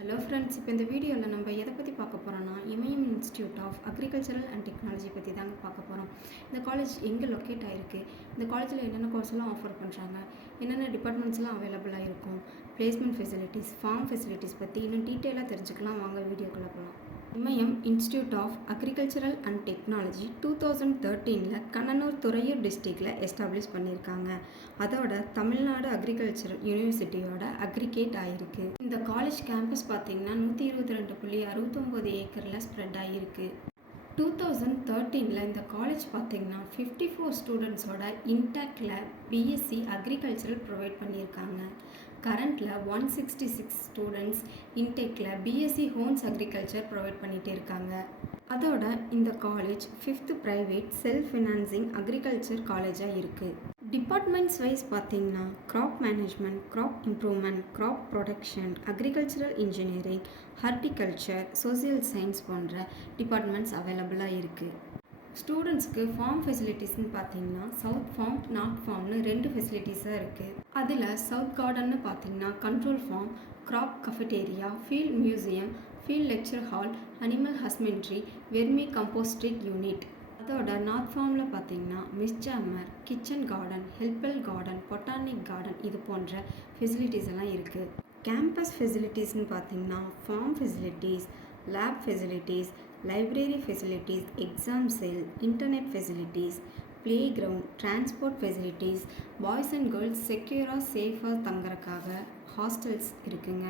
Hello friends, இப்போ இந்த வீடியோவில் நம்ம எதை பற்றி பார்க்க போகிறோன்னா Imayam institute of agricultural and technology பற்றி தாங்க பார்க்க போகிறோம். இந்த காலேஜ் எங்கே லொக்கேட் ஆகிருக்கு, இந்த காலேஜில் என்னென்ன கோர்ஸ்லாம் ஆஃபர் பண்ணுறாங்க, என்னென்ன டிபார்ட்மெண்ட்ஸ்லாம் அவைலபிளாக இருக்கும், பிளேஸ்மெண்ட் ஃபெசிலிட்டிஸ், ஃபார்ம் ஃபெசிலிட்டிஸ் பற்றி இன்னும் டீட்டெயிலாக தெரிஞ்சுக்கலாம். வாங்க வீடியோக்குள்ளே போகலாம். Imayam institute of agricultural and technology 2013 Kannanur Thuraiyur டிஸ்ட்ரிக்டில் எஸ்டாப்ளிஷ் பண்ணியிருக்காங்க. அதோட தமிழ்நாடு அக்ரிகல்ச்சரல் யூனிவர்சிட்டியோட அக்ரிகேட் ஆகிருக்கு. இந்த காலேஜ் கேம்பஸ் பார்த்திங்கன்னா 122.69 ஏக்கரில் ஸ்ப்ரெட் ஆகிருக்கு. 2013 இந்த காலேஜ் பார்த்திங்கன்னா 54 ஸ்டூடெண்ட்ஸோட இன்டாக்டில் பிஎஸ்சி அக்ரிகல்ச்சரல் ப்ரொவைட் பண்ணியிருக்காங்க. கரண்டில் 166 ஸ்டூடெண்ட்ஸ் இன்டெக்கில் பிஎஸ்சி ஹோம்ஸ் அக்ரிகல்ச்சர் ப்ரொவைட் பண்ணிகிட்டே இருக்காங்க. அதோட இந்த college 5th private self financing agriculture காலேஜாக இருக்குது. டிபார்ட்மெண்ட்ஸ் வைஸ் பார்த்திங்கன்னா crop management, crop improvement, crop production, agricultural engineering, horticulture, social science போன்ற டிபார்ட்மெண்ட்ஸ் அவைலபிளாக இருக்குது. ஸ்டூடெண்ட்ஸ்க்கு ஃபார்ம் ஃபெசிலிட்டிஸ்ன்னு பார்த்தீங்கன்னா சவுத் ஃபார்ம், நார்த் ஃபார்ம்னு 2 ஃபெசிலிட்டிஸாக இருக்குது. அதில் சவுத் கார்டன்னு பார்த்தீங்கன்னா control farm, crop cafeteria, field museum, field lecture hall, animal husbandry, vermicomposting unit. அதோட நார்த் ஃபார்மில் பார்த்தீங்கன்னா மிஸ்ஜாமர், kitchen garden, herbal garden, botanic garden இது போன்ற ஃபெசிலிட்டிஸ் எல்லாம் இருக்குது. கேம்பஸ் ஃபெசிலிட்டிஸ்ன்னு பார்த்தீங்கன்னா farm facilities, lab facilities, library facilities, exam cell, internet facilities, play ground, transport facilities, boys and girls செக்யூராக சேஃபாக தங்குறதுக்காக ஹாஸ்டல்ஸ் இருக்குங்க.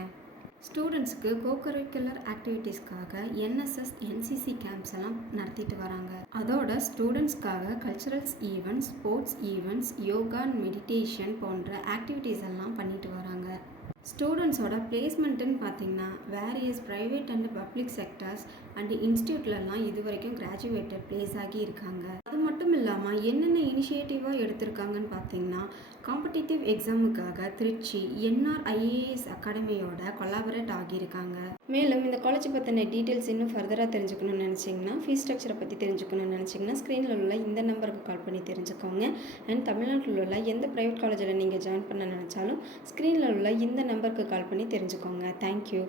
ஸ்டூடெண்ட்ஸ்க்கு கோகரிக்குலர் ஆக்டிவிட்டீஸ்க்காக என்எஸ்எஸ், என்சிசி கேம்ப்ஸ் எல்லாம் நடத்திட்டு வராங்க. அதோட ஸ்டூடெண்ட்ஸ்க்காக culturals events, sports events, yoga, meditation போன்ற ஆக்டிவிட்டீஸ் எல்லாம் பண்ணிட்டு வராங்க. ஸ்டூடெண்ட்ஸோட பிளேஸ்மெண்ட்டுன்னு பார்த்தீங்கன்னா various private and public sectors and இன்ஸ்டியூட்லலாம் இது வரைக்கும் கிராஜுவேட்டட் பிளேஸ் ஆகி இருக்காங்க. அது மட்டும் இல்லாமல் என்னென்ன இனிஷியேட்டிவாக எடுத்திருக்காங்கன்னு பார்த்தீங்கன்னா காம்படிட்டிவ் எக்ஸாமுக்காக திருச்சி NRIAS அகாடமியோட கொலாபரேட் ஆகியிருக்காங்க. மேலும் இந்த காலேஜ் பற்றின டீட்டெயில்ஸ் இன்னும் ஃபர்தராக தெரிஞ்சுக்கணும்னு நினச்சிங்கன்னா, ஃபீஸ் ஸ்ட்ரக்சரை பற்றி தெரிஞ்சுக்கணும்னு நினச்சிங்கன்னா ஸ்க்ரீனில் உள்ள இந்த நம்பருக்கு கால் பண்ணி தெரிஞ்சுக்கோங்க. அண்ட் தமிழ்நாட்டில் உள்ள எந்த ப்ரைவேட் காலேஜில் நீங்கள் ஜாயின் பண்ண நினச்சாலும் ஸ்க்ரீனில் உள்ள இந்த நம்பருக்கு கால் பண்ணி தெரிஞ்சுக்கோங்க. தேங்க்யூ.